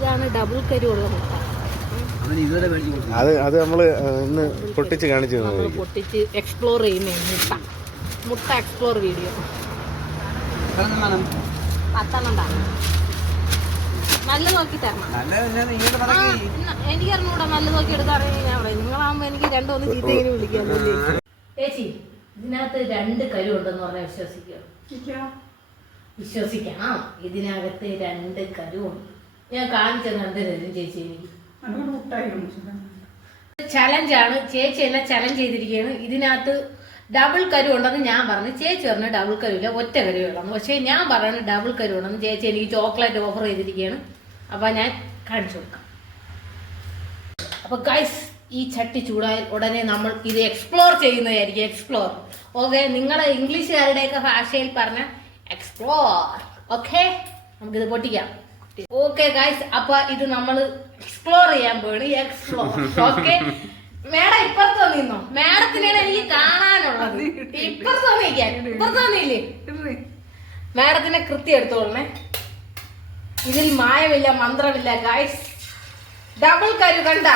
ഇതാണ് ഡബിൾ കരുവുള്ള മുട്ട. അത് നമ്മള് ഇന്ന് പൊട്ടിച്ച് കാണിച്ചു പൊട്ടിച്ച് എക്സ്പ്ലോർ ചെയ്യുന്ന മുട്ട എക്സ്പ്ലോർ വീഡിയോ 10 നല്ല നോക്കി തരണം. എനിക്ക് അറിഞ്ഞൂടാ, നല്ല നോക്കി എടുക്കാറില്ല. ഞാൻ പറയാം, നിങ്ങളാകുമ്പോ എനിക്ക് രണ്ടൊന്ന് ചീത്തയിന് വിളിക്കാം. ചേച്ചി, ഇതിനകത്ത് 2 കരു ഉണ്ടെന്ന് പറഞ്ഞാൽ വിശ്വസിക്കണം. ഇതിനകത്ത് 2 കരു ഉണ്ട്. ഞാൻ കാണിച്ചത് കണ്ടുതരും ചേച്ചി. എനിക്ക് ചലഞ്ചാണ്. ചേച്ചി എന്നെ ചലഞ്ച് ചെയ്തിരിക്കുകയാണ്. ഇതിനകത്ത് ഡബിൾ കരു ഉണ്ടെന്ന് ഞാൻ പറഞ്ഞു. ചേച്ചി പറഞ്ഞു ഡബിൾ കരുവില്ല, ഒറ്റ കരു വേണം. പക്ഷേ ഞാൻ പറയുന്നത് ഡബിൾ കരു ഉണ്ടെന്ന്. ചേച്ചി എനിക്ക് ചോക്ലേറ്റ് ഓഫർ ചെയ്തിരിക്കുകയാണ്. അപ്പോൾ ഞാൻ കാണിച്ചു കൊടുക്കാം. അപ്പോൾ ഗൈസ്, ഈ ചട്ടി ചൂടായ ഉടനെ നമ്മൾ ഇത് എക്സ്പ്ലോർ ചെയ്യുന്നതായിരിക്കും. Explore, okay? നിങ്ങളെ ഇംഗ്ലീഷുകാരുടെയൊക്കെ ഭാഷയിൽ പറഞ്ഞ എക്സ്പ്ലോർ. ഓക്കെ, നമുക്കിത് പൊട്ടിക്കാം. ഓക്കെ ഗൈസ്, അപ്പൊ ഇത് നമ്മൾ എക്സ്പ്ലോർ ചെയ്യാൻ പോവാണ്. എക്സ്പ്ലോർ. ഓക്കെ, മേഡം ഇപ്പുറത്ത് വന്നിരുന്നോ? മേഡത്തിനാണ് എനിക്ക് കാണാനുള്ളത്. ഇപ്പുറത്ത് വന്നിരിക്കാൻ. ഇപ്പുറത്ത് വന്നില്ലേ? മേഡത്തിനെ കൃത്യം എടുത്തോളണേ. ഇതിൽ മായമില്ല, മന്ത്രമില്ല ഗൈസ്. ഡബിൾ കരു കണ്ട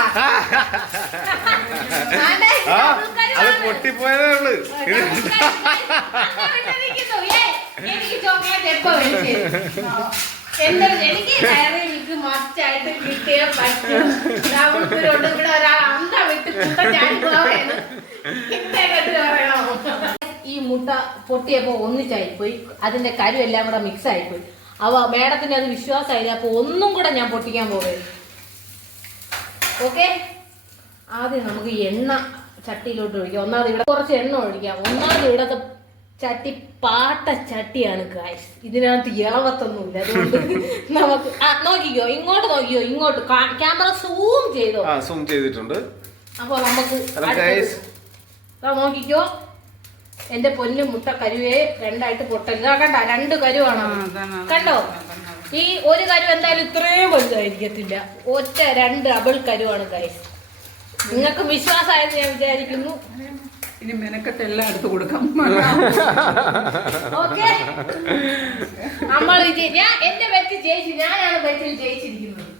പൊട്ടിപ്പോയതേ ഉള്ളു. എനിക്ക് ചോക്ലേറ്റ് എപ്പോ എനിക്ക് എനിക്ക് മസ്റ്റായിട്ട് കിട്ടിയേ പറ്റും. ഡബിൾ കരുണ്ട്. ഇവിടെ ഒരാൾ അന്ത വിട്ട് ഈ മുട്ട പൊട്ടിയപ്പോ ഒന്നിച്ചായിപ്പോയി. അതിന്റെ കരു എല്ലാം കൂടെ മിക്സ് ആയിപ്പോയി. മേഡത്തിന് അത് വിശ്വാസമായില്ല. അപ്പൊ ഒന്നും കൂടെ ഞാൻ പൊട്ടിക്കാൻ പോവുകയാണ്. ഓക്കെ, ആദ്യം നമുക്ക് എണ്ണ ചട്ടിയിലോട്ട് ഒഴിക്കാം. ഒന്നാമത് ഇവിടെ കുറച്ച് എണ്ണ ഒഴിക്കാം. ഒന്നാമത് ഇവിടത്തെ ചട്ടി പാട്ട ചട്ടിയാണ് ഗൈസ്. ഇതിനകത്ത് ഇളവത്തൊന്നുമില്ല. അതുകൊണ്ട് നമുക്ക് നോക്കിക്കോ, ഇങ്ങോട്ട് നോക്കിക്കോ, ഇങ്ങോട്ട് ക്യാമറ സൂം ചെയ്തോ? സൂം ചെയ്തിട്ടുണ്ട്. അപ്പൊ നമുക്ക് നോക്കിക്കോ. എന്റെ പൊന്നു മുട്ട കരുവേ 2ആയിട്ട് പൊട്ടരുത്. കണ്ട, 2 കരുവാണ്. കണ്ടോ? ഈ ഒരു കരു എന്തായാലും ഇത്രയും വലുതായിരിക്കത്തില്ല. ഒറ്റ 2 ഡബിൾ കരുവാണ് ഗൈസ്. നിങ്ങൾക്ക് വിശ്വാസമായെന്ന് ഞാൻ വിചാരിക്കുന്നു. ഇനി മെനക്കെട്ട് എല്ലാം എടുത്തു കൊടുക്കാം. ഓക്കെ, നമ്മൾ ഞാൻ എന്റെ വെച്ച് ജയിച്ചു. ഞാനാണ് വെച്ചിൽ ജയിച്ചിരിക്കുന്നത്.